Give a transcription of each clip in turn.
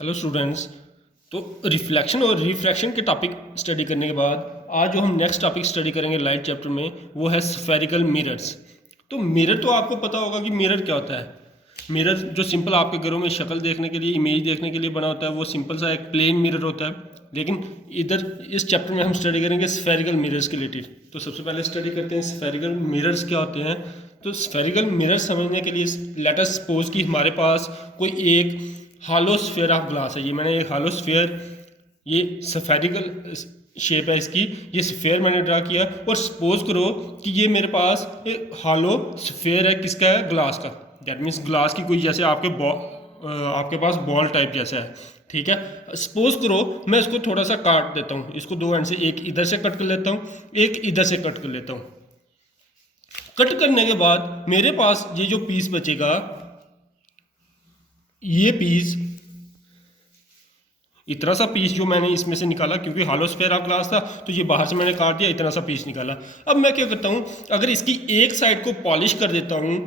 Hello students. तो reflection और refraction के टॉपिक स्टडी करने के बाद आज जो हम नेक्स्ट टॉपिक स्टडी करेंगे लाइट चैप्टर में वो है स्फेरिकल मिरर्स। तो मिरर तो आपको पता होगा कि मिरर क्या होता है। मिरर जो सिंपल आपके घरों में शक्ल देखने के लिए, इमेज देखने के लिए बना होता है, वो सिंपल सा एक प्लेन मिरर होता है। लेकिन इधर इस चैप्टर में हम स्टडी करेंगे स्फेरिकल मिरर्स के रिलेटेड। तो सबसे पहले स्टडी करते हैं स्फेरिकल मिरर्स क्या होते हैं। तो स्फेरिकल मिरर्स समझने के लिए लेट अस सपोज कि हमारे पास कोई एक हालो स्फीयर ऑफ ग्लास है। ये मैंने एक हालो स्फीयर, ये स्फेरिकल शेप है इसकी, ये स्फीयर मैंने ड्रा किया। और सपोज करो कि ये मेरे पास एक हालो स्फीयर है, किसका है, ग्लास का। दैट मीन्स ग्लास की कोई जैसे आपके पास बॉल टाइप जैसा है, ठीक है। सपोज करो मैं इसको थोड़ा सा काट देता हूँ, इसको दो एंड से, एक इधर से कट कर लेता हूँ, एक इधर से कट कर लेता हूँ। कट करने के बाद मेरे पास ये जो पीस बचेगा, ये पीस, इतना सा पीस जो मैंने इसमें से निकाला, क्योंकि हालो स्फीयर ऑफ ग्लास था तो ये बाहर से मैंने काट दिया, इतना सा पीस निकाला। अब मैं क्या करता हूँ, अगर इसकी एक साइड को पॉलिश कर देता हूँ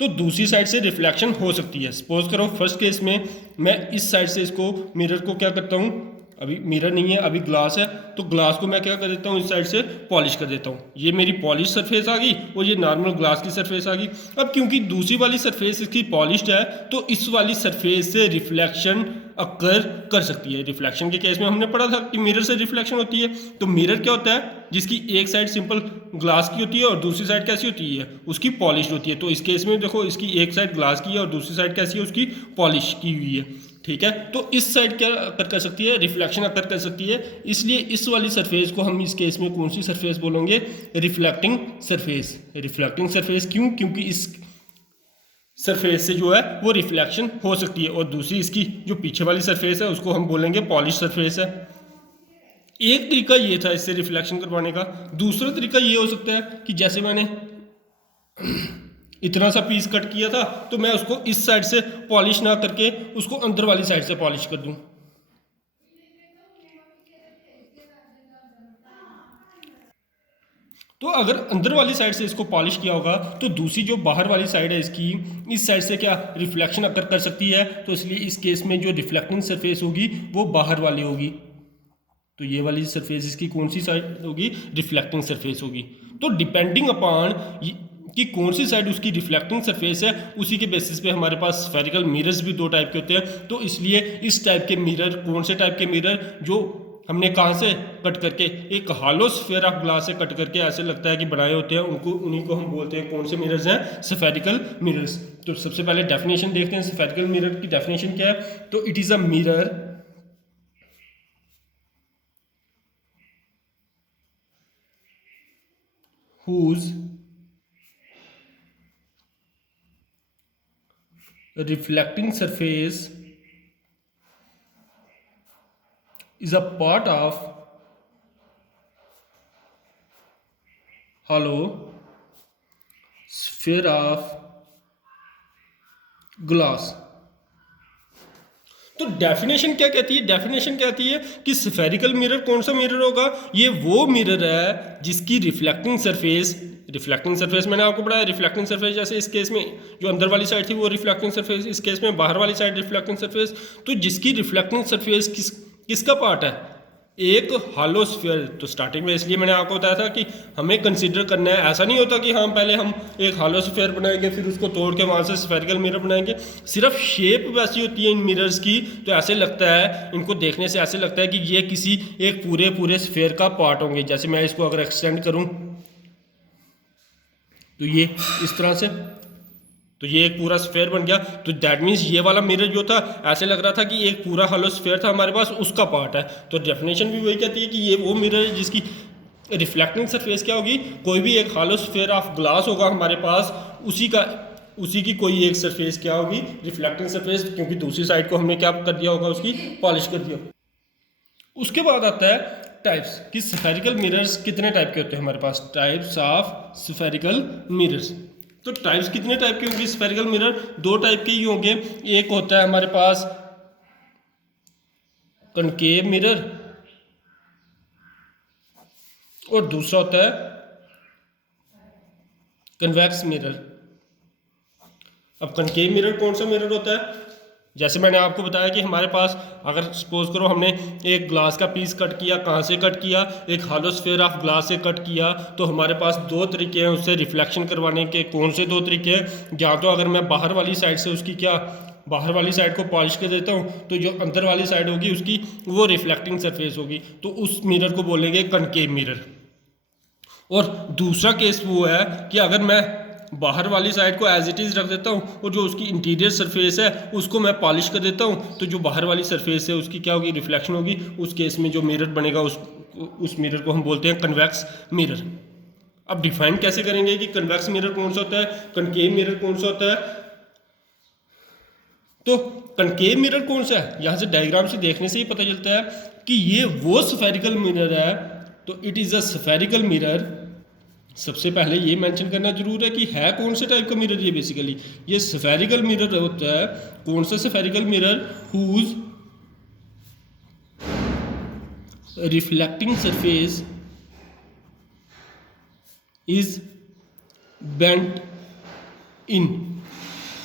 तो दूसरी साइड से रिफ्लेक्शन हो सकती है। सपोज करो फर्स्ट केस में मैं इस साइड से इसको मिरर को क्या करता हूँ, अभी मिरर नहीं है, अभी ग्लास है, तो ग्लास को मैं क्या कर देता हूँ, इस साइड से पॉलिश कर देता हूँ। ये मेरी पॉलिश सरफेस आ गई और ये नॉर्मल ग्लास की सरफेस आ गई। अब क्योंकि दूसरी वाली सरफेस इसकी पॉलिश्ड है तो इस वाली सरफेस से रिफ्लेक्शन अकर कर सकती है। रिफ्लेक्शन के केस में हमने पढ़ा था कि मिरर से रिफ्लेक्शन होती है। तो मिरर क्या होता है, जिसकी एक साइड सिंपल ग्लास की होती है और दूसरी साइड कैसी होती है, उसकी पॉलिश होती है। तो इस केस में देखो, इसकी एक साइड ग्लास की है और दूसरी साइड कैसी है, उसकी पॉलिश की हुई है, ठीक है। तो इस साइड क्या अकर कर सकती है, रिफ्लेक्शन अकर कर सकती है। इसलिए इस वाली सरफेस को हम इस केस में कौन सी सरफेस बोलेंगे, रिफ्लेक्टिंग सरफेस। रिफ्लेक्टिंग सरफेस क्यों, क्योंकि इस सरफेस से जो है वो रिफ्लेक्शन हो सकती है। और दूसरी इसकी जो पीछे वाली सरफेस है उसको हम बोलेंगे पॉलिश सरफेस है। एक तरीका ये था इससे रिफ्लेक्शन करवाने का। दूसरा तरीका ये हो सकता है कि जैसे मैंने इतना सा पीस कट किया था तो मैं उसको इस साइड से पॉलिश ना करके उसको अंदर वाली साइड से पॉलिश कर दूं। तो अगर अंदर वाली साइड से इसको पॉलिश किया होगा तो दूसरी जो बाहर वाली साइड है इसकी, इस साइड से क्या रिफ्लेक्शन अकर कर सकती है। तो इसलिए इस केस में जो रिफ्लेक्टिंग सरफेस होगी वो बाहर वाली होगी। तो ये वाली सरफेस इसकी कौन सी साइड होगी, रिफ्लेक्टिंग सरफेस होगी। तो डिपेंडिंग अपॉन कि कौन सी साइड उसकी रिफ्लेक्टिंग सरफेस है, उसी के बेसिस पे हमारे पास स्फेरिकल मिरर्स भी दो टाइप के होते हैं। तो इसलिए इस टाइप के मिरर, कौन से टाइप के मिरर, जो हमने कहाँ से कट करके, एक हालो स्फीयर ऑफ ग्लास से कट करके ऐसे लगता है कि बनाए होते हैं, उन्हीं को हम बोलते हैं कौन से मिरर्स हैं, स्फेरिकल मिरर्स। तो सबसे पहले डेफिनेशन देखते हैं स्फेरिकल मिरर की। डेफिनेशन क्या है, तो it is a mirror whose reflecting surface is a part of hollow sphere of glass। तो डेफिनेशन क्या कहती है, डेफिनेशन कहती है कि स्फेरिकल मिरर कौन सा मिरर होगा, ये वो मिरर है जिसकी रिफ्लेक्टिंग सरफेस, रिफ्लेक्टिंग सरफेस मैंने आपको पढ़ाया, रिफ्लेक्टिंग सरफेस जैसे इस केस में जो अंदर वाली साइड थी वो रिफ्लेक्टिंग सरफेस, इस केस में बाहर वाली साइड रिफ्लेक्टिंग सरफेस। तो जिसकी रिफ्लेक्टिंग सरफेस किसका पार्ट है, एक हालो स्फीयर। तो स्टार्टिंग में इसलिए मैंने आपको बताया था कि हमें कंसीडर करना है, ऐसा नहीं होता कि हम पहले हम एक हालो स्फीयर बनाएंगे फिर उसको तोड़ के वहाँ से स्फेरिकल मिरर बनाएंगे। सिर्फ शेप वैसी होती है इन मिरर्स की, तो ऐसे लगता है, इनको देखने से ऐसे लगता है कि ये किसी एक पूरे स्फीयर का पार्ट होंगे। जैसे मैं इसको अगर एक्सटेंड करूँ तो ये इस तरह से, तो ये एक पूरा स्फेयर बन गया। तो दैट मीन्स ये वाला मिरर जो था ऐसे लग रहा था कि एक पूरा हॉलो स्फेयर था हमारे पास, उसका पार्ट है। तो डेफिनेशन भी वही कहती है कि ये वो मिरर है जिसकी रिफ्लेक्टिंग सरफेस क्या होगी, कोई भी एक हॉलो स्फेयर ऑफ ग्लास होगा हमारे पास, उसी की कोई एक सरफेस क्या होगी, रिफ्लेक्टिंग सरफेस, क्योंकि दूसरी साइड को हमने क्या कर दिया होगा, उसकी पॉलिश कर दिया। उसके बाद आता है टाइप्स कि स्फेरिकल मिरर्स कितने टाइप के होते हैं हमारे पास, टाइप्स ऑफ स्फेरिकल मिरर्स। तो टाइप्स कितने टाइप के होंगे स्फेरिकल मिरर, दो टाइप के ही होंगे। एक होता है हमारे पास कनकेव मिरर और दूसरा होता है कन्वेक्स मिरर। अब कनकेव मिरर कौन सा मिरर होता है, जैसे मैंने आपको बताया कि हमारे पास अगर सपोज करो हमने एक ग्लास का पीस कट किया, कहाँ से कट किया, एक हालो स्फीयर ऑफ ग्लास से कट किया, तो हमारे पास दो तरीके हैं उससे रिफ्लेक्शन करवाने के। कौन से दो तरीके हैं? या तो अगर मैं बाहर वाली साइड से उसकी बाहर वाली साइड को पॉलिश कर देता हूँ तो जो अंदर वाली साइड होगी उसकी वो रिफ्लेक्टिंग सरफेस होगी, तो उस मिरर को बोलेंगे कनकेव मिरर। और दूसरा केस वो है कि अगर मैं बाहर वाली साइड को एज इट इज़ रख देता हूँ और जो उसकी इंटीरियर सरफेस है उसको मैं पॉलिश कर देता हूँ, तो जो बाहर वाली सरफेस है उसकी क्या होगी? रिफ्लेक्शन होगी। उस केस में जो मिरर बनेगा उस मिरर को हम बोलते हैं कन्वेक्स मिरर। अब डिफाइन कैसे करेंगे कि कन्वेक्स मिरर कौन सा होता है, कनकेव मिरर कौन सा होता है? तो कनकेव मिरर कौन सा है, यहाँ से डायग्राम से देखने से ही पता चलता है कि ये वो स्फेरिकल मिरर है। तो it is a spherical mirror. सबसे पहले ये मेंशन करना जरूर है कि है कौन से टाइप का मिरर ये। बेसिकली ये स्फेरिकल मिरर होता है। कौन सा spherical mirror? Whose reflecting surface is bent in.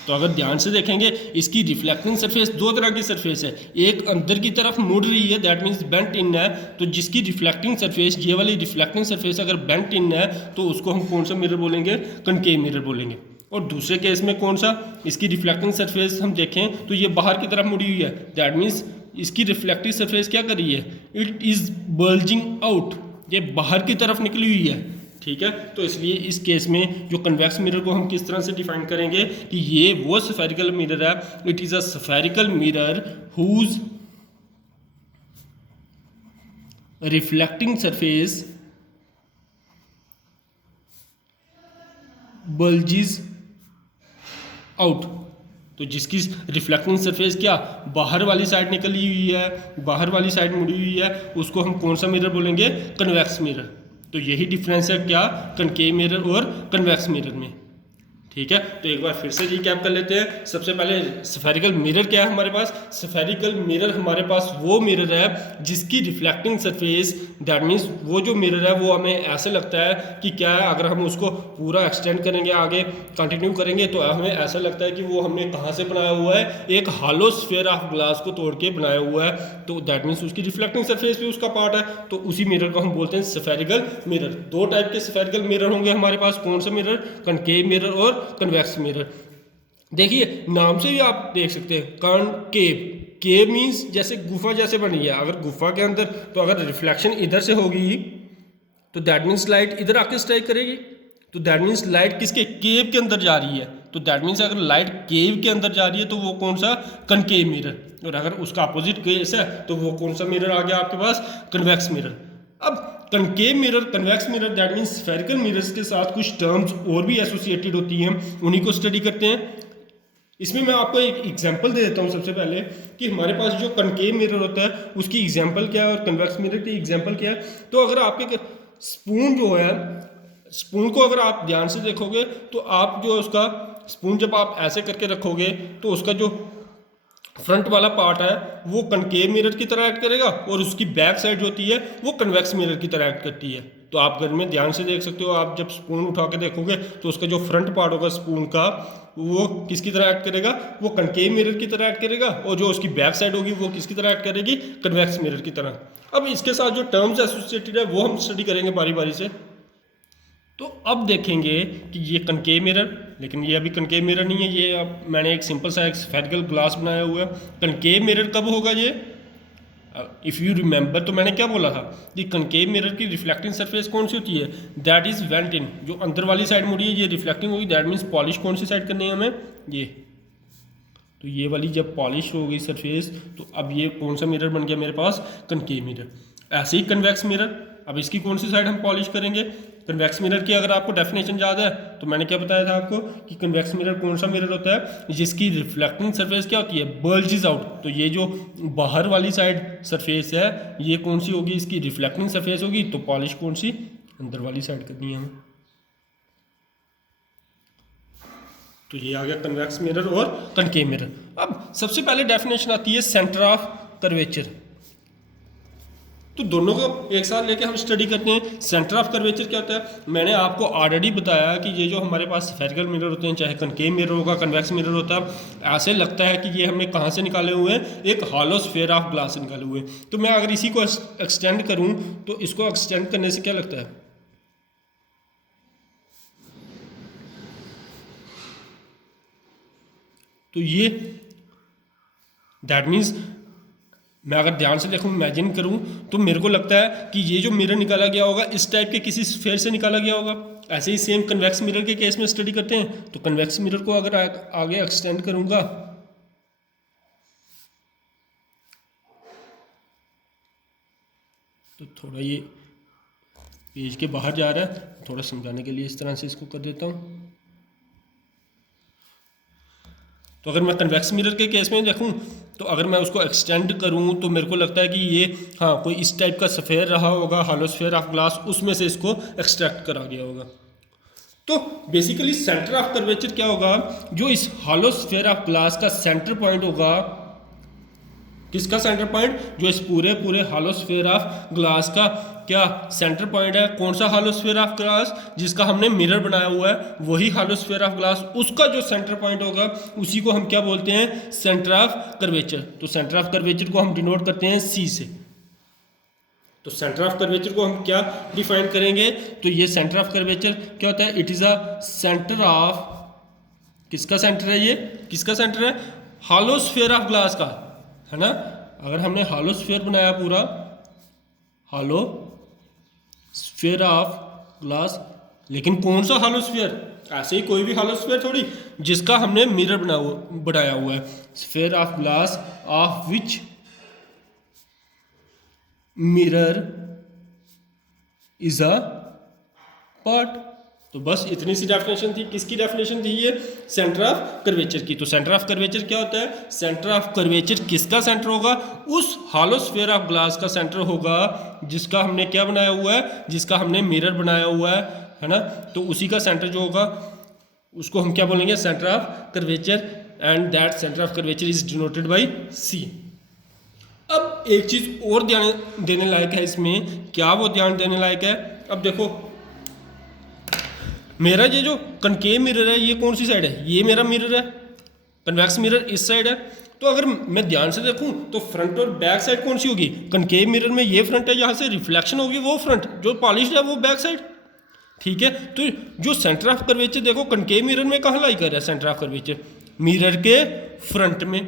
तो अगर ध्यान से देखेंगे इसकी रिफ्लेक्टिंग सरफेस दो तरह की सरफेस है। एक अंदर की तरफ मुड़ रही है, दैट मीन्स बेंट इन है। तो जिसकी रिफ्लेक्टिंग सरफेस, ये वाली रिफ्लेक्टिंग सरफेस अगर बेंट इन है तो उसको हम कौन सा मिरर बोलेंगे? कनकेव मिरर बोलेंगे। और दूसरे केस में कौन सा? इसकी रिफ्लेक्टिंग सरफेस हम देखें तो ये बाहर की तरफ मुड़ी हुई है, दैट मीन्स इसकी रिफ्लेक्टिव सरफेस क्या कर रही है? इट इज़ बल्जिंग आउट, ये बाहर की तरफ निकली हुई है। ठीक है, तो इसलिए इस केस में जो कन्वेक्स मिरर को हम किस तरह से डिफाइन करेंगे कि ये वो स्फेरिकल मिरर है। It is a spherical mirror whose reflecting surface bulges out. तो जिसकी रिफ्लेक्टिंग सरफेस क्या बाहर वाली साइड निकली हुई है, बाहर वाली साइड मुड़ी हुई है, उसको हम कौन सा मिरर बोलेंगे? Convex mirror. तो यही डिफरेंस है क्या कनकेव मिरर और कन्वेक्स मिरर में। ठीक है, तो एक बार फिर से रिकैप कर लेते हैं। सबसे पहले स्फेरिकल मिरर क्या है हमारे पास? स्फेरिकल मिरर हमारे पास वो मिरर है जिसकी रिफ्लेक्टिंग सरफेस, दैट मीन्स वो जो मिरर है वो हमें ऐसे लगता है कि क्या है, अगर हम उसको पूरा एक्सटेंड करेंगे, आगे कंटिन्यू करेंगे तो हमें ऐसा लगता है कि वो हमने कहाँ से बनाया हुआ है? एक हालो स्फीयर ऑफ ग्लास को तोड़ के बनाया हुआ है। तो दैट मीन्स उसकी रिफ्लेक्टिंग सरफेस भी उसका पार्ट है। तो उसी मिरर को हम बोलते हैं स्फेरिकल मिरर। दो टाइप के स्फेरिकल मिरर होंगे हमारे पास। कौन सा मिरर? कनकेव मिरर और कन्वेक्स मिरर। देखिए नाम से भी आप देख सकते हैं कनकेव। केव मीन्स जैसे गुफा जैसे बनी है। अगर गुफा के अंदर, तो अगर रिफ्लेक्शन इधर से होगी तो दैट मीन्स लाइट इधर आके स्ट्राइक करेगी। तो दैट मीन्स लाइट किसके? केव के अंदर जा रही है। तो दैट मीन्स अगर लाइट केव के अंदर जा रही है तो वो कौन सा? Concave mirror. और अगर उसका अपोजिट केस है तो वो कौन सा मिरर आ गया आपके पास? Convex mirror. अब concave mirror, convex mirror, that means spherical mirrors के साथ कुछ टर्म्स और भी एसोसिएटेड होती हैं, उन्हीं को स्टडी करते हैं। इसमें मैं आपको एक एग्जांपल दे देता हूँ सबसे पहले कि हमारे पास जो कनकेव मिरर होता है उसकी एग्जांपल क्या है और कन्वेक्स मिरर की एग्जांपल क्या है। तो अगर आपके स्पून जो है, स्पून को अगर आप ध्यान से देखोगे तो आप जो उसका स्पून जब आप ऐसे करके रखोगे तो उसका जो फ्रंट वाला पार्ट है वो कनकेव मिरर की तरह एक्ट करेगा और उसकी बैक साइड जो होती है वो कन्वेक्स मिरर की तरह एक्ट करती है। तो आप घर में ध्यान से देख सकते हो, आप जब स्पून उठा के देखोगे तो उसका जो फ्रंट पार्ट होगा स्पून का वो किसकी तरह एक्ट करेगा? वो कनकेव मिरर की तरह एक्ट करेगा। और जो उसकी बैक साइड होगी वो किसकी तरह एक्ट करेगी? कन्वेक्स मिरर की तरह। अब इसके साथ जो टर्म्स एसोसिएटेड है वो हम स्टडी करेंगे बारी बारी से। तो अब देखेंगे कि ये कनकेव मिरर, लेकिन ये अभी कनकेव मिरर नहीं है, ये अब मैंने एक सिंपल सा एक स्फेरिकल ग्लास बनाया हुआ है। कनकेव मिरर कब होगा ये? इफ़ यू रिमेंबर, तो मैंने क्या बोला था कि कनकेव मिरर की रिफ्लेक्टिंग सरफेस कौन सी होती है? That is went in. जो अंदर वाली साइड मुड़ी है ये रिफ्लेक्टिंग होगी, दैट मीन्स पॉलिश कौन सी साइड करनी है हमें? ये। तो ये वाली जब पॉलिश हो गई सरफेस तो अब ये कौन सा मिरर बन गया मेरे पास? Concave mirror. ऐसे ही कन्वेक्स मिरर, अब इसकी कौन सी साइड हम पॉलिश करेंगे? कन्वेक्स मिरर की अगर आपको डेफिनेशन याद है तो मैंने क्या बताया था आपको कि कन्वेक्स मिरर कौन सा मिरर होता है? जिसकी रिफ्लेक्टिंग सरफेस क्या होती है? बल्जिज आउट। तो ये जो बाहर वाली साइड सरफेस है ये कौन सी होगी? इसकी रिफ्लेक्टिंग सरफेस होगी। तो पॉलिश कौन सी? अंदर वाली साइड करनी है हमें। तो ये आ गया कन्वेक्स मिरर और कनकेव मिरर। अब सबसे पहले डेफिनेशन आती है सेंटर ऑफ कर्वेचर। तो दोनों को एक साथ लेके हम स्टडी करते हैं। सेंटर ऑफ कर्वेचर क्या होता है, मैंने आपको ऑलरेडी बताया कि ये जो हमारे पास स्फेरिकल मिरर होते हैं, चाहे कनकेव मिरर होगा, कन्वेक्स मिरर होता है, ऐसे लगता है कि ये हमने कहाँ से निकाले हुए हैं, एक हॉलो स्फीयर ऑफ ग्लास से निकाले हुए हैं। तो मैं अगर इसी को एक्सटेंड करूँ तो इसको एक्सटेंड करने से क्या लगता है, तो ये दैट मीन्स मैं अगर ध्यान से देखूं, इमेजिन करूं, तो मेरे को लगता है कि ये जो मिरर निकाला गया होगा इस टाइप के किसी स्फीयर से निकाला गया होगा। ऐसे ही सेम कन्वेक्स मिरर के केस में स्टडी करते हैं। तो कन्वेक्स मिरर को अगर आगे एक्सटेंड करूंगा तो थोड़ा ये पेज के बाहर जा रहा है, थोड़ा समझाने के लिए इस तरह से इसको कर देता हूँ। तो अगर मैं कन्वेक्स मिरर के केस में देखूं तो अगर मैं उसको एक्सटेंड करूं तो मेरे को लगता है कि ये हाँ कोई इस टाइप का स्फीयर रहा होगा, हॉलो स्फीयर ऑफ ग्लास, उसमें से इसको एक्सट्रैक्ट करा गया होगा। तो बेसिकली सेंटर ऑफ कर्वेचर क्या होगा, जो इस हॉलो स्फीयर ऑफ ग्लास का सेंटर पॉइंट होगा। किसका सेंटर पॉइंट, जो इस पूरे हॉलो स्फीयर ऑफ ग्लास का क्या सेंटर पॉइंट है। कौन सा हॉलो स्फीयर ऑफ ग्लास, जिसका हमने मिरर बनाया हुआ है, वही हॉलो स्फीयर ऑफ ग्लास, उसका जो सेंटर पॉइंट होगा उसी को हम क्या बोलते हैं, सेंटर ऑफ कर्वेचर। तो सेंटर ऑफ कर्वेचर को हम डिनोट करते हैं सी से। तो सेंटर ऑफ कर्वेचर को हम क्या डिफाइन करेंगे, तो ये सेंटर ऑफ कर्वेचर क्या होता है, it is a centre of, किसका सेंटर है, ये किसका सेंटर है, हॉलो स्फीयर ऑफ ग्लास का, है ना। अगर हमने हॉलो स्फीयर बनाया पूरा, हॉलो स्फीयर ऑफ ग्लास, लेकिन कौन सा हॉलो स्फीयर, ऐसे ही कोई भी हॉलो स्फीयर थोड़ी, जिसका हमने मिरर बनाया हुआ है, sphere of glass of which mirror is a part. तो बस इतनी सी डेफिनेशन थी। किसकी डेफिनेशन थी ये, सेंटर ऑफ कर्वेचर की। तो सेंटर ऑफ कर्वेचर क्या होता है, सेंटर ऑफ कर्वेचर किसका सेंटर होगा, उस हॉलो स्फीयर ऑफ ग्लास का सेंटर होगा जिसका हमने क्या बनाया हुआ है, जिसका हमने मिरर बनाया हुआ है ना। तो उसी का सेंटर जो होगा उसको हम क्या बोलेंगे, centre of curvature, and that centre of curvature is denoted by C. अब एक चीज और ध्यान देने लायक है इसमें, क्या वो ध्यान देने लायक है, अब देखो मेरा ये जो कनकेव मिरर है ये कौन सी साइड है, ये मेरा मिरर है, कन्वेक्स मिरर इस साइड है। तो अगर मैं ध्यान से देखूं तो फ्रंट और बैक साइड कौन सी होगी, कनकेव मिरर में ये फ्रंट है, यहाँ से रिफ्लेक्शन होगी, वो फ्रंट जो पॉलिश्ड है वो बैक साइड, ठीक है। तो जो सेंटर ऑफ कर्वेचर देखो कनकेव मिरर में कहाँ लाई कर रहा है, सेंटर ऑफ कर्वेचर मिरर के फ्रंट में।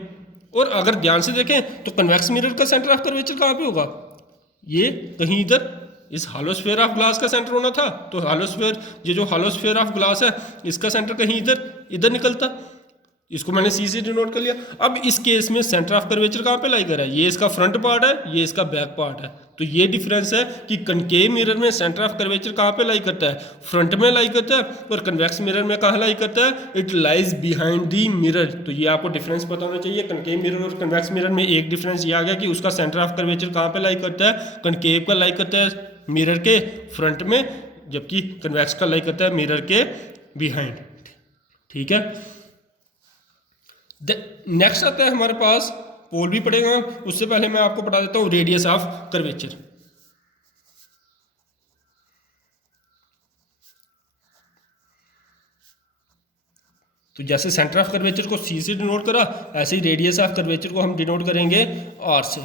और अगर ध्यान से देखें तो कन्वेक्स मिरर का सेंटर ऑफ कर्वेचर कहाँ पे होगा, ये कहीं इधर इस हॉलो स्फीयर ऑफ ग्लास का सेंटर होना था। तो हॉलो स्फीयर, ये जो हॉलो स्फीयर ऑफ ग्लास है इसका सेंटर कहीं इधर निकलता, इसको मैंने सी से डिनोट कर लिया। अब इस केस में सेंटर ऑफ कर्वेचर कहाँ पे लाई कर रहा है, ये इसका फ्रंट पार्ट है, ये इसका बैक पार्ट है। तो ये डिफरेंस है कि कनकेव मिरर में सेंटर ऑफ कर्वेचर कहाँ पे लाई करता है, फ्रंट में लाई करता है, और कन्वेक्स मिरर में कहाँ लाई करता है, it lies behind the mirror. तो ये आपको डिफरेंस पता होना चाहिए। कनकेव मिरर और कन्वेक्स मिरर में एक डिफरेंस ये आ गया कि उसका सेंटर ऑफ कर्वेचर कहाँ पे लाई करता है, कनकेव का लाई करता है मिरर के फ्रंट में, जबकि कन्वेक्स का लाई करता है मिरर के बिहाइंड, ठीक है। नेक्स्ट आता है हमारे पास, पोल भी पड़ेगा, उससे पहले मैं आपको बता देता हूं रेडियस ऑफ कर्वेचर। तो जैसे सेंटर ऑफ कर्वेचर को सी से डिनोट करा, ऐसे ही रेडियस ऑफ कर्वेचर को हम डिनोट करेंगे आर से।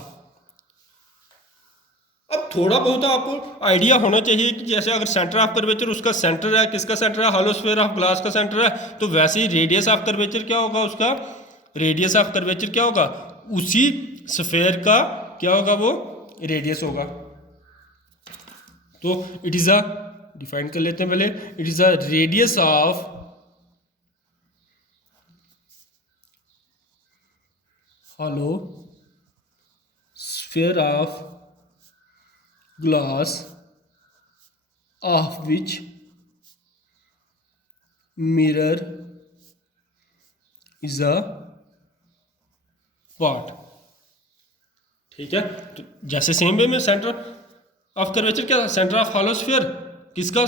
अब थोड़ा बहुत आपको आइडिया होना चाहिए कि जैसे अगर सेंटर ऑफ कर्वेचर उसका सेंटर है, किसका सेंटर है, हॉलो स्फीयर ऑफ ग्लास का सेंटर है, तो वैसे ही रेडियस ऑफ कर्वेचर क्या होगा, उसका रेडियस ऑफ कर्वेचर क्या होगा, उसी स्फीयर का क्या होगा, वो रेडियस होगा। तो इट इज अ, डिफाइन कर लेते हैं पहले, it is a radius of hollow sphere of glass of which mirror is a part, ठीक है। तो जैसे सेम वे में सेंटर ऑफ कर्वेचर क्या, सेंटर ऑफ हॉलो स्फीयर किसका,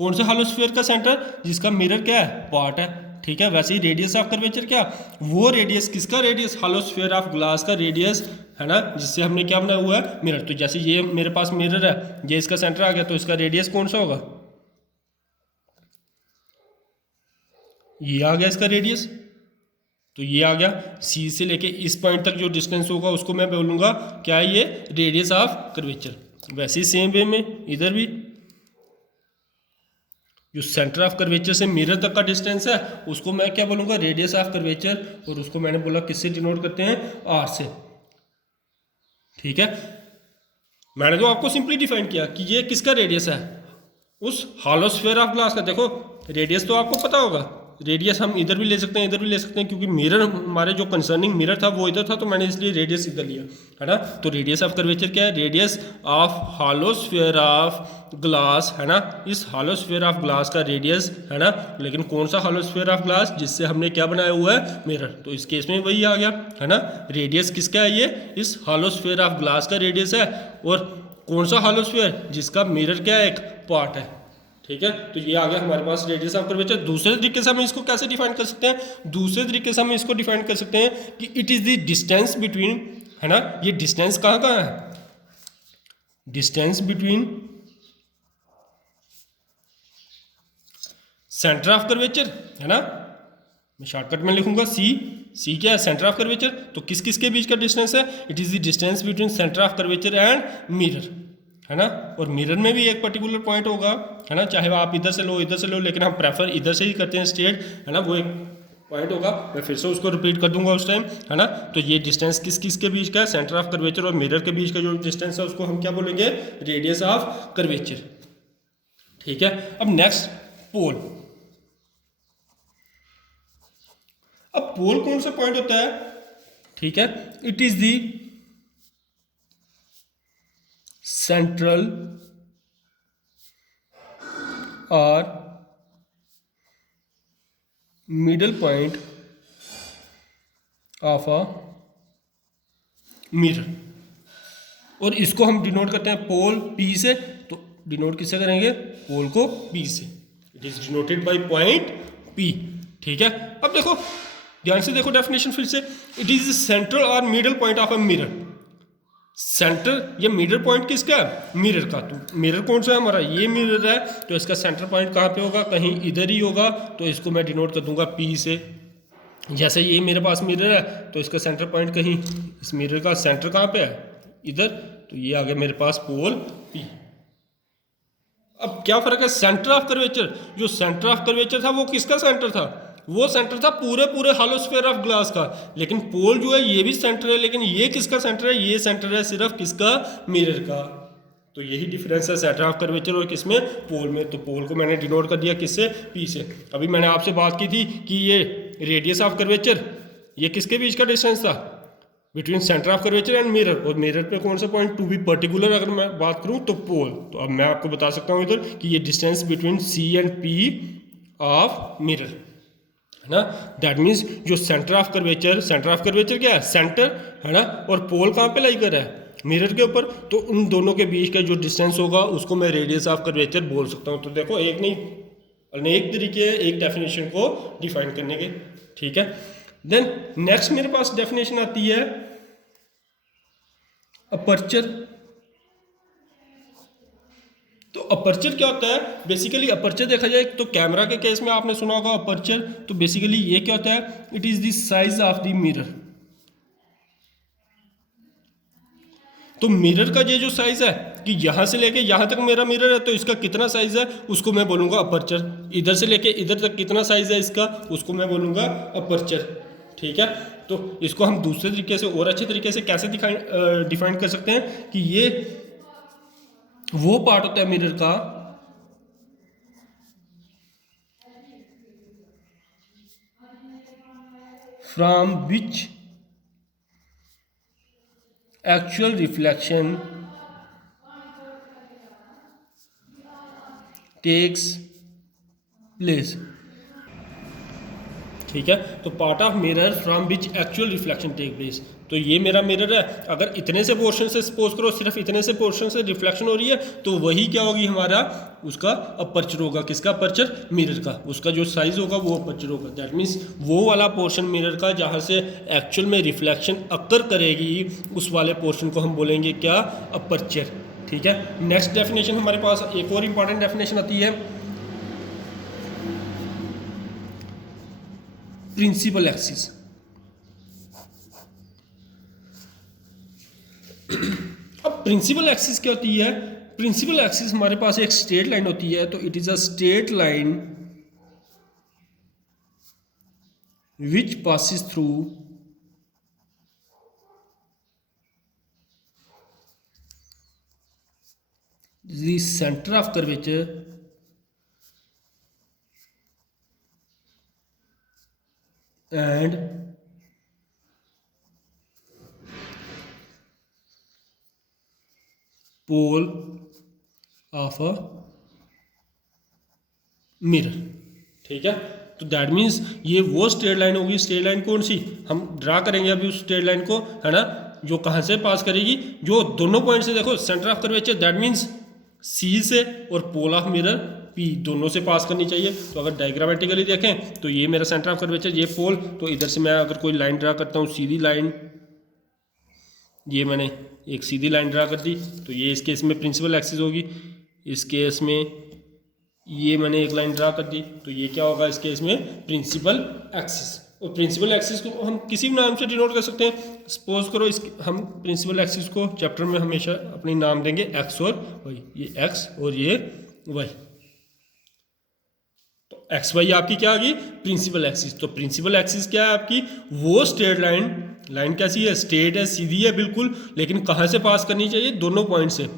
कौन से हॉलो स्फीयर का सेंटर, जिसका मिरर क्या है, पार्ट है, ठीक है, वैसे ही रेडियस ऑफ कर्वेचर क्या, वो रेडियस, किसका radius, hollow sphere of glass का रेडियस है ना, जिससे हमने क्या बनाया हुआ है, मिरर। तो जैसे ये मेरे पास मिरर है, ये इसका सेंटर आ गया, तो इसका रेडियस कौन सा होगा, ये आ गया इसका रेडियस। तो ये आ गया, सी से लेके इस पॉइंट तक जो डिस्टेंस होगा उसको मैं बोलूँगा क्या है, ये रेडियस ऑफ कर्वेचर। वैसे ही सेम वे में इधर भी जो सेंटर ऑफ कर्वेचर से मिरर तक का डिस्टेंस है उसको मैं क्या बोलूँगा, रेडियस ऑफ कर्वेचर, और उसको मैंने बोला किससे डिनोट करते हैं, आर से। ठीक है, मैंने तो आपको सिंपली डिफाइन किया कि ये किसका रेडियस है, उस हॉलो स्फीयर ऑफ ग्लास का। देखो रेडियस तो आपको पता होगा, रेडियस हम इधर भी ले सकते हैं, इधर भी ले सकते हैं, क्योंकि मिरर हमारे जो कंसर्निंग मिरर था वो इधर था, तो मैंने इसलिए रेडियस इधर लिया, है ना। तो रेडियस ऑफ कर्वेचर क्या है, radius of hollow sphere of glass, है ना, इस हॉलो स्फीयर ऑफ ग्लास का रेडियस, है ना। लेकिन कौन सा हॉलो स्फीयर ऑफ ग्लास, जिससे हमने क्या बनाया हुआ है, मिरर। तो इस केस में वही आ गया, है ना। रेडियस किसका है, ये इस हॉलो स्फीयर ऑफ ग्लास का रेडियस है, और कौन सा हॉलो स्फीयर, जिसका मिरर क्या है, एक पार्ट है। ठीक है, तो ये आ गया हमारे पास रेडियस ऑफ कर्वेचर। दूसरे तरीके से हम इसको कैसे डिफाइन कर सकते हैं, दूसरे तरीके से हम इसको डिफाइन कर सकते हैं कि it is the distance between, है ना, ये डिस्टेंस कहाँ कहाँ है, distance between centre of curvature, है ना। मैं शॉर्टकट में लिखूंगा सी क्या है, सेंटर ऑफ कर्वेचर। तो किस किस के बीच का डिस्टेंस है, it is the distance between centre of curvature and mirror, है ना। और मिरर में भी एक पर्टिकुलर पॉइंट होगा, है ना, चाहे आप इधर से लो इधर से लो, लेकिन हम प्रेफर इधर से ही करते हैं स्ट्रेट, है ना। वो एक पॉइंट होगा, मैं फिर से उसको रिपीट कर दूंगा उस टाइम, है ना। तो ये डिस्टेंस किस किस के बीच का है, सेंटर ऑफ कर्वेचर और मिरर के बीच का जो डिस्टेंस है उसको हम क्या बोलेंगे, रेडियस ऑफ कर्वेचर। ठीक है, अब नेक्स्ट पोल। अब पोल कौन सा पॉइंट होता है, ठीक है, इट इज दी सेंट्रल और middle point of a mirror, और इसको हम डिनोट करते हैं पोल पी से। तो डिनोट किससे करेंगे, पोल को पी से, it is denoted by point P. ठीक है, अब देखो ध्यान से देखो डेफिनेशन फिर से, इट इज सेंट्रल और middle point of a mirror. Centre या मिरर पॉइंट किसका है, मिरर का। तो मिरर कौन सा है हमारा, ये मिरर है, तो इसका सेंटर पॉइंट कहाँ पे होगा, कहीं इधर ही होगा, तो इसको मैं डिनोट कर दूंगा पी से। जैसे ये मेरे पास मिरर है, तो इसका सेंटर पॉइंट कहीं, इस मिरर का सेंटर कहाँ पे है, इधर, तो ये आ गया मेरे पास पोल पी। अब क्या फर्क है, सेंटर ऑफ कर्वेचर, जो सेंटर ऑफ कर्वेचर था वो किसका सेंटर था, वो सेंटर था पूरे पूरे हॉलो स्फीयर ऑफ ग्लास का। लेकिन पोल जो है ये भी सेंटर है, लेकिन ये किसका सेंटर है, ये सेंटर है सिर्फ किसका, मिरर का। तो यही डिफरेंस है सेंटर ऑफ कर्वेचर और किसमें, पोल में। तो पोल को मैंने डिनोट कर दिया किससे, पी से। अभी मैंने आपसे बात की थी कि ये रेडियस ऑफ कर्वेचर, ये किसके बीच का डिस्टेंस था, between centre of curvature and mirror. और मिरर पे कौन सा पॉइंट, टू बी पर्टिकुलर अगर मैं बात करूं तो पोल। तो अब मैं आपको बता सकता हूं इधर कि ये distance between C and P of mirror, है ना। दैट मीन्स जो सेंटर ऑफ कर्वेचर क्या है, सेंटर, है ना, और पोल कहाँ पे लाई कर है, मिरर के ऊपर। तो उन दोनों के बीच का जो डिस्टेंस होगा उसको मैं रेडियस ऑफ कर्वेचर बोल सकता हूँ। तो देखो एक नहीं अनेक तरीके हैं एक डेफिनेशन को डिफाइन करने के। ठीक है, देन नेक्स्ट मेरे पास डेफिनेशन आती है अपर्चर। तो अपर्चर क्या होता है, बेसिकली अपर्चर देखा जाए तो कैमरा के केस में आपने सुना होगा अपर्चर। तो बेसिकली ये क्या होता है, it is the size of the mirror. तो मिरर का ये जो साइज है कि यहां से लेके यहां तक मेरा मिरर है, तो इसका कितना साइज है उसको मैं बोलूंगा अपर्चर। इधर से लेके इधर तक कितना साइज है इसका, उसको मैं बोलूंगा अपर्चर। ठीक है, तो इसको हम दूसरे तरीके से और अच्छे तरीके से कैसे डिफाइन कर सकते हैं कि ये वो पार्ट होता है मिरर का from which actual reflection takes place. ठीक है। तो part of mirror from which actual reflection take place, तो ये मेरा मिरर है। अगर इतने से पोर्शन से सपोज करो सिर्फ इतने से पोर्शन से रिफ्लेक्शन हो रही है तो वही क्या होगी हमारा उसका अपर्चर होगा। किसका अपर्चर? मिरर का। उसका जो साइज होगा वो अपर्चर होगा। दैट मीन्स वो वाला पोर्शन मिरर का जहाँ से एक्चुअल में रिफ्लेक्शन अक्कर करेगी उस वाले पोर्शन को हम बोलेंगे क्या? अपर्चर। ठीक है। नेक्स्ट डेफिनेशन हमारे पास एक और इंपॉर्टेंट डेफिनेशन आती है प्रिंसिपल एक्सिस। अब प्रिंसिपल एक्सिस क्या होती है? प्रिंसिपल एक्सिस हमारे पास एक स्ट्रेट लाइन होती है, तो it is a straight line which passes through the centre of curvature and pole of a mirror। ठीक है। तो दैट मीन्स ये वो स्ट्रेट लाइन होगी। स्ट्रेट लाइन कौन सी? हम ड्रा करेंगे अभी उस स्ट्रेट लाइन को, है ना, जो कहाँ से पास करेगी? जो दोनों पॉइंट से देखो centre of curvature, that means C से और पोल ऑफ मिरर पी दोनों से पास करनी चाहिए। तो अगर डायग्रामेटिकली देखें तो ये मेरा सेंटर ऑफ कर्वेचर, ये पोल, तो इधर से मैं अगर कोई लाइन ड्रा करता हूँ सीधी लाइन, ये मैंने एक सीधी लाइन ड्रा कर दी, तो ये इस केस में प्रिंसिपल एक्सिस होगी। इस केस में ये मैंने एक लाइन ड्रा कर दी, तो ये क्या होगा इस केस में? Principal axis. और प्रिंसिपल एक्सिस को हम किसी भी नाम से डिनोट कर सकते हैं। सपोज करो इस हम प्रिंसिपल एक्सिस को चैप्टर में हमेशा अपनी नाम देंगे एक्स और वाई। ये एक्स और ये वाई, तो एक्स वाई आपकी क्या आ गई? Principal axis. तो प्रिंसिपल एक्सिस क्या है आपकी? वो स्ट्रेट लाइन, लाइन कैसी है? स्ट्रेट है, सीधी है बिल्कुल, लेकिन कहाँ से पास करनी चाहिए? दोनों पॉइंट से,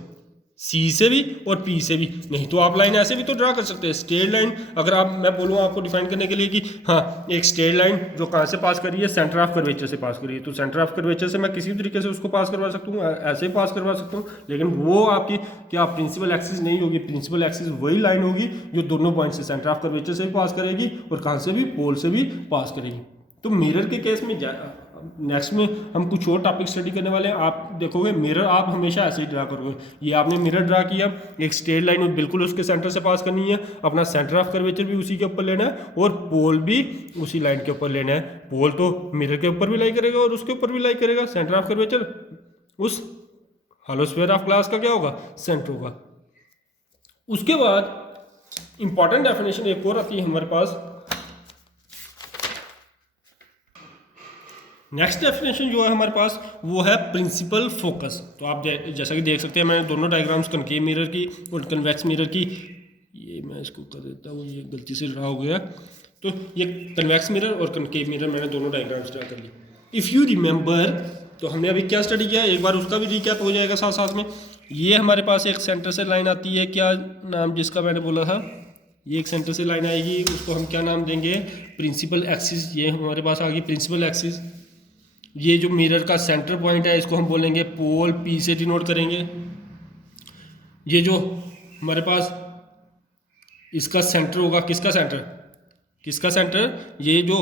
सी से भी और पी से भी। नहीं तो आप लाइन ऐसे भी तो ड्रा कर सकते हैं। स्ट्रेट लाइन अगर आप, मैं बोलूँ आपको डिफाइन करने के लिए कि हाँ एक स्ट्रेट लाइन जो कहाँ से पास कर रही है? सेंटर ऑफ कर्वेचर से पास कर रही है। तो सेंटर ऑफ कर्वेचर से मैं किसी भी तरीके से उसको पास करवा सकता हूँ, ऐसे ही पास करवा सकता हूँ, लेकिन वो आपकी क्या प्रिंसिपल एक्सिस नहीं होगी। प्रिंसिपल एक्सिस वही लाइन होगी जो दोनों पॉइंट से सेंटर ऑफ कर्वेचर से भी पास करेगी और कहाँ से भी? पोल से भी पास करेगी। तो मिरर के केस में नेक्स्ट में हम कुछ और टॉपिक स्टडी करने वाले हैं। आप देखोगे मिरर आप हमेशा ऐसे ही ड्रा करोगे। ये आपने मिरर ड्रा किया, एक स्ट्रेट लाइन बिल्कुल उसके सेंटर से पास करनी है, अपना सेंटर ऑफ कर्वेचर भी उसी के ऊपर लेना है और पोल भी उसी लाइन के ऊपर लेना है। पोल तो मिरर के ऊपर भी लाई करेगा और उसके ऊपर भी लाई करेगा। सेंटर ऑफ कर्वेचर उस हॉलो स्फीयर ऑफ ग्लास का क्या होगा? सेंटर होगा। उसके बाद इंपॉर्टेंट डेफिनेशन एक और आती है हमारे पास। नेक्स्ट डेफिनेशन जो है हमारे पास वो है प्रिंसिपल फोकस। तो आप जैसा कि देख सकते हैं मैंने दोनों डायग्राम्स कनकेव मिरर की और कन्वेक्स मिरर की, ये मैं इसको कर देता हूँ, ये गलती से ड्रा हो गया। तो ये कन्वेक्स मिरर और कनकेव मिरर मैंने दोनों डायग्राम्स ड्रा कर ली। इफ़ यू रिमेंबर, तो हमने अभी क्या स्टडी किया, एक बार उसका भी रिकैप हो जाएगा साथ साथ में। ये हमारे पास एक सेंटर से लाइन आती है, क्या नाम जिसका मैंने बोला था, ये एक सेंटर से लाइन आएगी, उसको हम क्या नाम देंगे? Principal axis. ये हमारे पास आ गई प्रिंसिपल एक्सिस। ये जो मिरर का सेंटर पॉइंट है इसको हम बोलेंगे पोल, पी से डिनोट करेंगे। ये जो हमारे पास इसका सेंटर होगा, किसका सेंटर? किसका सेंटर? ये जो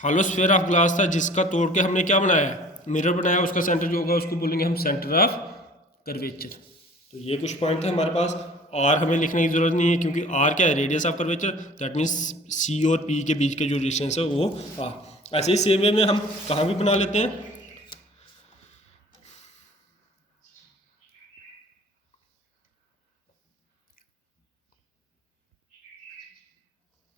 हॉलो स्फीयर ऑफ ग्लास था जिसका तोड़ के हमने क्या बनाया? मिरर बनाया, उसका सेंटर जो होगा उसको बोलेंगे हम सेंटर ऑफ कर्वेचर। तो ये कुछ पॉइंट है हमारे पास। आर हमें लिखने की जरूरत नहीं है क्योंकि आर क्या है? Radius of curvature. That means C और पी के बीच के जो डिस्टेंस है वो आर। ऐसे ही सेम वे में हम कहाँ भी बना लेते हैं,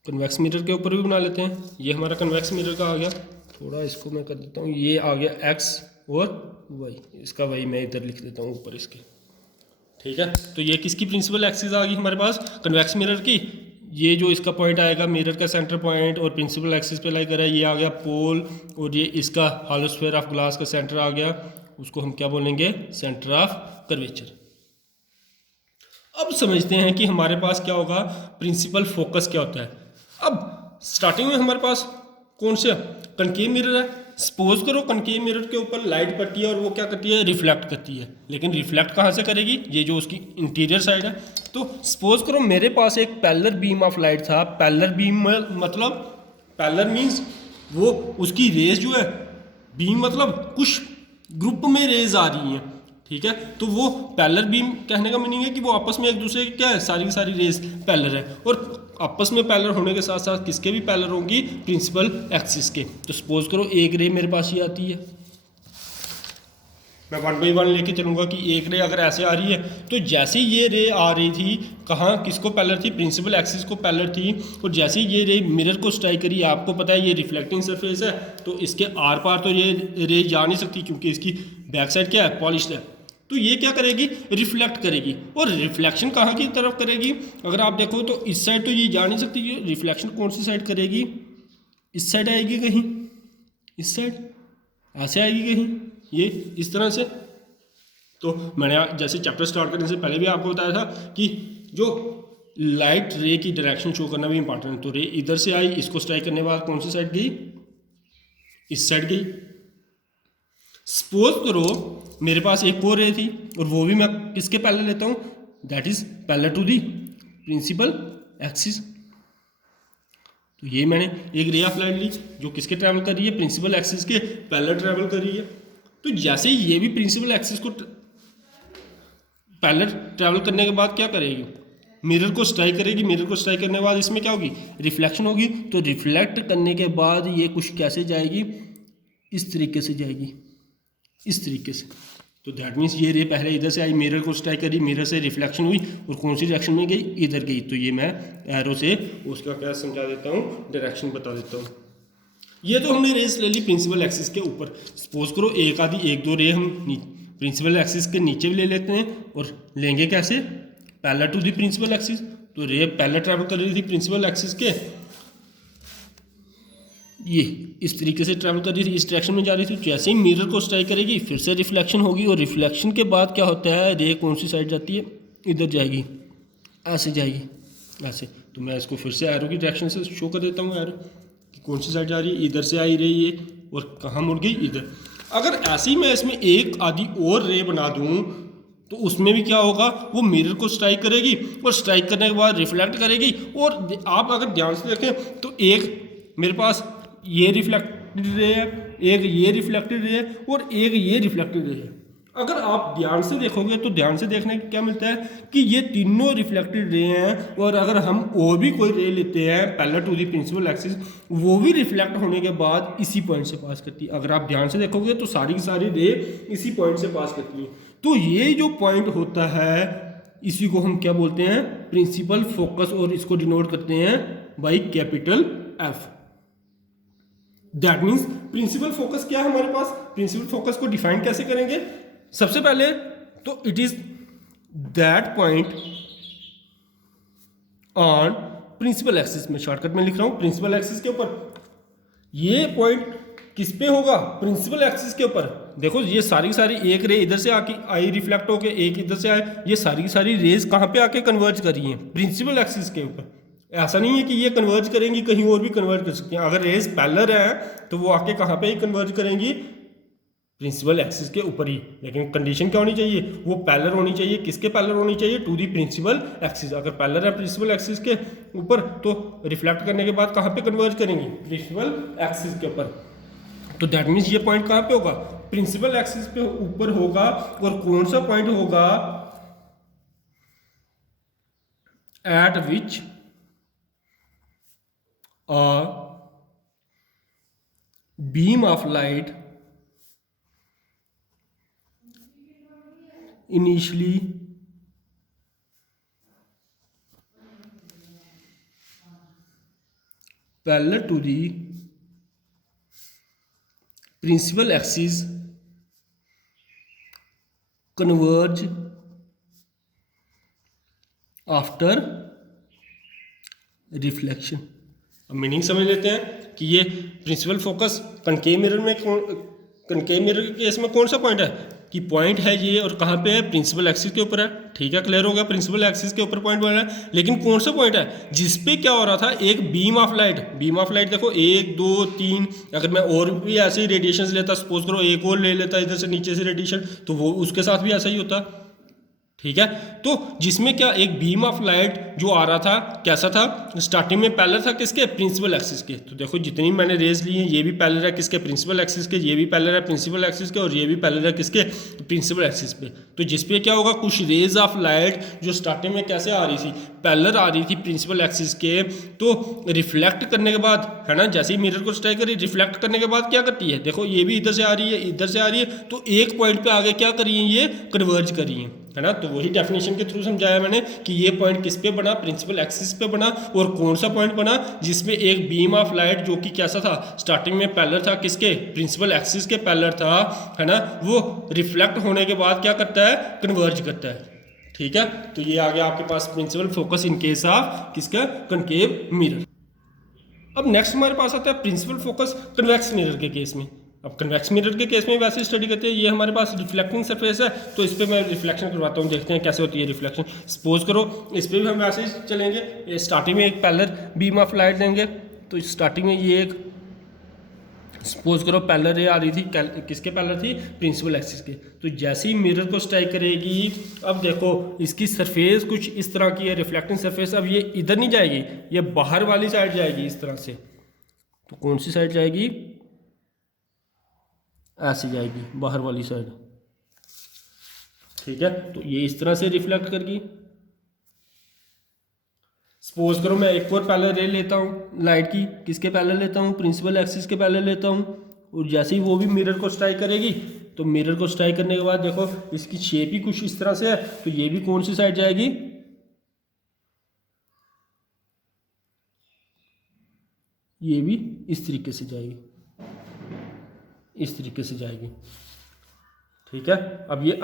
कन्वेक्स मिरर के ऊपर भी बना लेते हैं। ये हमारा कन्वेक्स मिरर का आ गया। थोड़ा इसको मैं कर देता हूँ, ये आ गया एक्स और वाई, इसका वाई मैं इधर लिख देता हूँ ऊपर इसके। ठीक है। तो ये किसकी प्रिंसिपल एक्सिस आ गई हमारे पास? कन्वेक्स मिरर की। ये जो इसका पॉइंट आएगा मिरर का सेंटर पॉइंट और प्रिंसिपल एक्सिस पे लाई करा है, ये आ गया पोल, और ये इसका हॉलो स्फीयर ऑफ ग्लास का सेंटर आ गया, उसको हम क्या बोलेंगे? Centre of curvature. अब समझते हैं कि हमारे पास क्या होगा, प्रिंसिपल फोकस क्या होता है। अब स्टार्टिंग में हमारे पास कौन सा कनकेव मिरर है। सपोज करो कनकेव मिरर के ऊपर लाइट पड़ती है और वो क्या करती है? रिफ्लेक्ट करती है। लेकिन रिफ्लेक्ट कहाँ से करेगी? ये जो उसकी इंटीरियर साइड है। तो सपोज करो मेरे पास एक पैरेलल बीम ऑफ लाइट था। पैरेलल बीम मतलब पैरेलल मीन्स वो उसकी रेज जो है, बीम मतलब कुछ ग्रुप में रेज आ रही हैं, ठीक है। तो वो पैरेलल बीम कहने का मीनिंग है कि वो आपस में एक दूसरे की क्या है, सारी की सारी रेज पैरेलल है, और आपस में पैरेलल होने के साथ साथ किसके भी पैरेलल होंगी, प्रिंसिपल एक्सिस के। तो सपोज करो एक रे मेरे पास ये आती है, मैं 1 बाई 1 लेके चलूँगा कि एक रे अगर ऐसे आ रही है, तो जैसे ये रे आ रही थी कहाँ, किसको पैरेलल थी, प्रिंसिपल एक्सिस को पैरेलल थी, और जैसे ये रे मिरर को स्ट्राइक करी, आपको पता है ये रिफ्लेक्टिंग सरफेस है, तो इसके आर पार तो ये रे जा नहीं सकती क्योंकि इसकी बैक साइड क्या है, पॉलिश्ड है। तो ये क्या करेगी, रिफ्लेक्ट करेगी, और रिफ्लेक्शन कहाँ की तरफ करेगी, अगर आप देखो तो इस साइड तो ये जा नहीं सकती, ये रिफ्लेक्शन कौन सी साइड करेगी, इस साइड आएगी कहीं, इस साइड ऐसे आएगी कहीं, ये इस तरह से। तो मैंने जैसे चैप्टर स्टार्ट करने से पहले भी आपको बताया था कि जो लाइट रे की डायरेक्शन शो करना भी इंपॉर्टेंट है। तो रे इधर से आई, इसको स्ट्राइक करने के बाद कौन सी साइड गई, इस साइड गई। सपोज करो मेरे पास एक और रे थी, और वो भी मैं किसके पैरेलल लेता हूँ, that is parallel to the principal axis. तो ये मैंने एक रे ऑफ लाइट ली जो किसके ट्रैवल कर रही है, प्रिंसिपल एक्सिस के पैरेलल ट्रैवल कर रही है। तो जैसे ही ये भी प्रिंसिपल एक्सिस को पैरेलल ट्रैवल करने के बाद क्या करेगी, मिरर को स्ट्राइक करेगी, मिरर को स्ट्राइक करने के बाद इसमें क्या होगी, रिफ्लेक्शन होगी। तो रिफ्लेक्ट करने के बाद ये कुछ कैसे जाएगी, इस तरीके से जाएगी, इस तरीके से। तो दैट मीन्स ये रे पहले इधर से आई, मिरर को स्ट्राइक करी, मिरर से रिफ्लेक्शन हुई, और कौन सी डायरेक्शन में गई, इधर गई। तो ये मैं एरो से उसका क्या समझा देता हूँ, डायरेक्शन बता देता हूँ। ये तो हमने रेस ले ली प्रिंसिपल एक्सिस के ऊपर। सपोज करो एक आधी एक दो रे हम प्रिंसिपल एक्सिस के नीचे भी ले लेते हैं, और लेंगे कैसे, parallel to the principal axis. तो रे पैरेलल ट्रैवल कर रही थी प्रिंसिपल एक्सिस के, ये इस तरीके से ट्रैवल कर रही थी, इस डायरेक्शन में जा रही थी। जैसे ही मिरर को स्ट्राइक करेगी फिर से रिफ्लेक्शन होगी, और रिफ्लेक्शन के बाद क्या होता है, रे कौन सी साइड जाती है, इधर जाएगी, ऐसे जाएगी, ऐसे। तो मैं इसको फिर से एरो की डायरेक्शन से शो कर देता हूँ, एरो कि कौन सी साइड जा रही है, इधर से आई रही है, और कहाँ मुड़ गई, इधर। अगर ऐसे ही मैं इसमें एक आधी और रे बना दूँ तो उसमें भी क्या होगा, वो मिरर को स्ट्राइक करेगी, और स्ट्राइक करने के बाद रिफ्लेक्ट करेगी। और आप अगर ध्यान से देखें तो एक मेरे पास ये रिफ्लेक्टेड रे है, एक ये रिफ्लेक्टेड रे है, और एक ये रिफ्लेक्टेड रे है। अगर आप ध्यान से देखोगे तो ध्यान से देखने को क्या मिलता है कि ये तीनों रिफ्लेक्टेड रे हैं, और अगर हम और भी कोई रे लेते हैं parallel to the principal axis, वो भी रिफ्लेक्ट होने के बाद इसी पॉइंट से पास करती है। अगर आप ध्यान से देखोगे तो सारी की सारी रे इसी पॉइंट से पास करती है। तो ये जो पॉइंट होता है इसी को हम क्या बोलते हैं, प्रिंसिपल फोकस, और इसको डिनोट करते हैं by capital F. That means principal focus क्या है हमारे पास, प्रिंसिपल फोकस को डिफाइन कैसे करेंगे, सबसे पहले तो it is that point on principal axis, में शॉर्टकट में लिख रहा हूं प्रिंसिपल एक्सिस के ऊपर। ये पॉइंट किस पे होगा, प्रिंसिपल एक्सिस के ऊपर। देखो ये सारी की सारी एक रे इधर से आके आई, रिफ्लेक्ट होके एक इधर से आए, ये सारी की सारी रेज कहाँ पे आके कन्वर्ज कर रही हैं, प्रिंसिपल एक्सिस के ऊपर। ऐसा नहीं है कि ये कन्वर्ज करेंगी, कहीं और भी कन्वर्ज कर सकती हैं। अगर रेज पैरेलल है तो वो आके कहाँ पे ही कन्वर्ज करेंगी, प्रिंसिपल एक्सिस के ऊपर ही। लेकिन कंडीशन क्या होनी चाहिए, वो पैरेलल होनी चाहिए, किसके पैरेलल होनी चाहिए, टू दी प्रिंसिपल एक्सिस। अगर पैरेलल है प्रिंसिपल एक्सिस के ऊपर तो रिफ्लेक्ट करने के बाद कहाँ पे कन्वर्ज करेंगी, प्रिंसिपल एक्सिस के ऊपर। तो दैट मीन्स ये पॉइंट कहाँ पे होगा, प्रिंसिपल एक्सिस पे ऊपर होगा। और कौन सा पॉइंट होगा, eight which a beam of light initially parallel to the principal axis converge after reflection। अब मीनिंग समझ लेते हैं कि ये प्रिंसिपल फोकस कनकेव मिरर में, कनकेव मिरर के केस में कौन सा पॉइंट है, कि पॉइंट है ये, और कहाँ पे है, प्रिंसिपल एक्सिस के ऊपर है। ठीक है, क्लियर हो गया, प्रिंसिपल एक्सिस के ऊपर पॉइंट बन रहा है। लेकिन कौन सा पॉइंट है जिस पे क्या हो रहा था, एक beam of light, beam of light देखो 1 2 3, अगर मैं और भी ऐसे ही रेडिएशन लेता, सपोज करो एक और ले लेता इधर से नीचे से रेडिएशन, तो वो उसके साथ भी ऐसा ही होता। ठीक है। तो जिसमें क्या एक बीम ऑफ लाइट जो आ रहा था कैसा था, स्टार्टिंग में पैरेलल था किसके, प्रिंसिपल एक्सिस के। तो देखो जितनी मैंने रेज ली हैं ये भी पैरेलल है किसके, प्रिंसिपल एक्सिस के, ये भी पैरेलल है प्रिंसिपल एक्सिस के, और ये भी पैरेलल है किसके, प्रिंसिपल एक्सिस पे। तो जिसपे क्या होगा, कुछ रेज ऑफ लाइट जो स्टार्टिंग में कैसे आ रही थी, पैरेलल आ रही थी प्रिंसिपल एक्सिस के, तो रिफ्लेक्ट करने के बाद है ना, जैसे ही मिरर को स्ट्राइक करी, रिफ्लेक्ट करने के बाद क्या करती है, देखो ये भी इधर से आ रही है, इधर से आ रही है, तो एक पॉइंट पे आगे क्या करी है, ये कन्वर्ज करी है ना। तो वही डेफिनेशन के थ्रू समझाया मैंने कि ये पॉइंट किस पे बना, प्रिंसिपल एक्सिस पे बना, और कौन सा पॉइंट बना, जिसमें एक बीम ऑफ लाइट जो कि कैसा था, स्टार्टिंग में पैरेलल था किसके, प्रिंसिपल एक्सिस के पैरेलल था, है ना, वो रिफ्लेक्ट होने के बाद क्या करता है, कन्वर्ज करता है। ठीक है, तो ये आ गया आपके पास principal focus in case of किसका, कनकेव मिरर। अब नेक्स्ट हमारे पास आता है प्रिंसिपल फोकस कन्वेक्स मिरर के केस में। अब कन्वेक्स मिरर के केस में वैसे स्टडी करते हैं, ये हमारे पास रिफ्लेक्टिंग सरफेस है, तो इस पर मैं रिफ्लेक्शन करवाता हूँ, देखते हैं कैसे होती है रिफ्लेक्शन। सपोज करो इस पर भी हम वैसे ही चलेंगे, स्टार्टिंग में एक पैरेलल बीम ऑफ लाइट देंगे, तो स्टार्टिंग में ये एक सपोज करो पैरेलल रे आ रही थी, किसके पैरेलल थी, प्रिंसिपल एक्सिस के। तो जैसे ही मिरर को स्ट्राइक करेगी, अब देखो इसकी सरफेस कुछ इस तरह की है, रिफ्लेक्टिंग सरफेस। अब ये इधर नहीं जाएगी, ये बाहर वाली साइड जाएगी इस तरह से। तो कौन सी साइड जाएगी, ऐसी जाएगी, बाहर वाली साइड। ठीक है, तो ये इस तरह से रिफ्लेक्ट करेगी। सपोज करो मैं एक और पैरेलल रे लेता हूँ लाइट की, किसके पैरेलल लेता हूँ, प्रिंसिपल एक्सिस के पैरेलल लेता हूँ, और जैसे ही वो भी मिरर को स्ट्राइक करेगी, तो मिरर को स्ट्राइक करने के बाद देखो इसकी शेप ही कुछ इस तरह से है, तो ये भी कौन सी साइड जाएगी, ये भी इस तरीके से जाएगी, इस तरीके से जाएगी। ठीक है, अब ये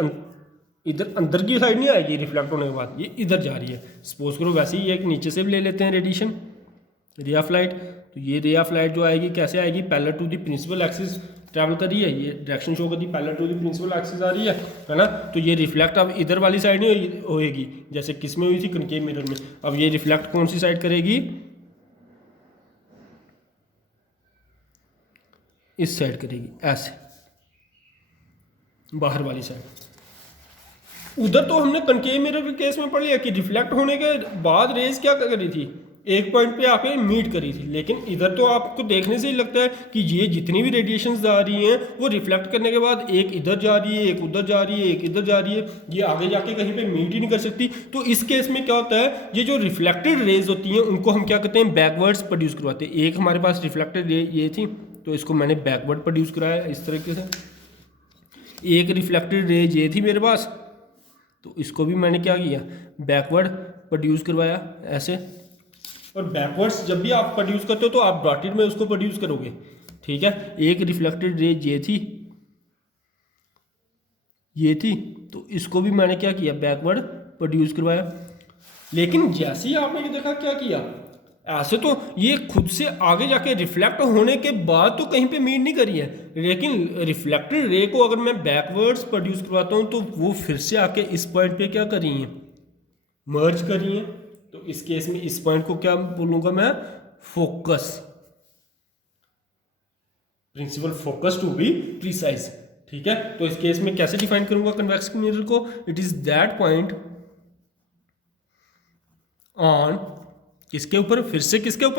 इधर अंदर की साइड नहीं आएगी रिफ्लेक्ट होने के बाद, ये इधर जा रही है। सपोज करो वैसे ही एक नीचे से भी ले लेते हैं रेडिएशन, रे ऑफ लाइट। तो ये रे ऑफ लाइट जो आएगी कैसे आएगी, parallel to the principal axis travel कर रही है, ये डायरेक्शन शो करती है, parallel to the principal axis आ रही है ना। तो ये रिफ्लेक्ट अब इधर वाली साइड नहीं होएगी, जैसे किस में हुई थी, कनकेव मिरर में। अब ये रिफ्लेक्ट कौन सी साइड करेगी, इस साइड करेगी, ऐसे बाहर वाली साइड। उधर तो हमने कनकेव मिरर के केस में पढ़ लिया कि रिफ्लेक्ट होने के बाद रेज क्या कर रही थी, एक पॉइंट पे आके मीट करी थी। लेकिन इधर तो आपको देखने से ही लगता है कि ये जितनी भी रेडिएशंस आ रही हैं वो रिफ्लेक्ट करने के बाद एक इधर जा रही है, एक उधर जा रही है, एक इधर जा रही है, ये आगे जाके कहीं पे मीट ही नहीं कर सकती। तो इस केस में क्या होता है, ये जो रिफ्लेक्टेड रेज होती हैं उनको हम क्या करते हैं, बैकवर्ड्स प्रोड्यूस करवाते हैं। एक हमारे पास रिफ्लेक्टेड रे ये थी, तो इसको मैंने बैकवर्ड प्रोड्यूस कराया इस तरीके से। एक रिफ्लेक्टेड रे ये थी मेरे पास, तो इसको भी मैंने क्या किया, बैकवर्ड प्रोड्यूस करवाया ऐसे। और बैकवर्ड्स जब भी आप प्रोड्यूस करते हो तो आप डॉटेड में उसको प्रोड्यूस करोगे। ठीक है, एक रिफ्लेक्टेड रे ये थी, ये थी, तो इसको भी मैंने क्या किया, बैकवर्ड प्रोड्यूस करवाया। लेकिन जैसे ही आपने ये देखा क्या किया, ऐसे तो ये खुद से आगे जाके रिफ्लेक्ट होने के बाद तो कहीं पे मीट नहीं करी है, लेकिन रिफ्लेक्टेड रे को अगर मैं बैकवर्ड्स प्रोड्यूस करवाता हूँ तो वो फिर से आके इस पॉइंट पे क्या कर रही हैं, मर्ज कर रही हैं। तो इस केस में इस पॉइंट को क्या बोलूँगा मैं, focus, principal focus to be precise. ठीक है, तो इस केस में कैसे डिफाइन करूँगा कन्वेक्स मिरर को, it is that point on किसके ऊपर, फिर से किसके ऊपर,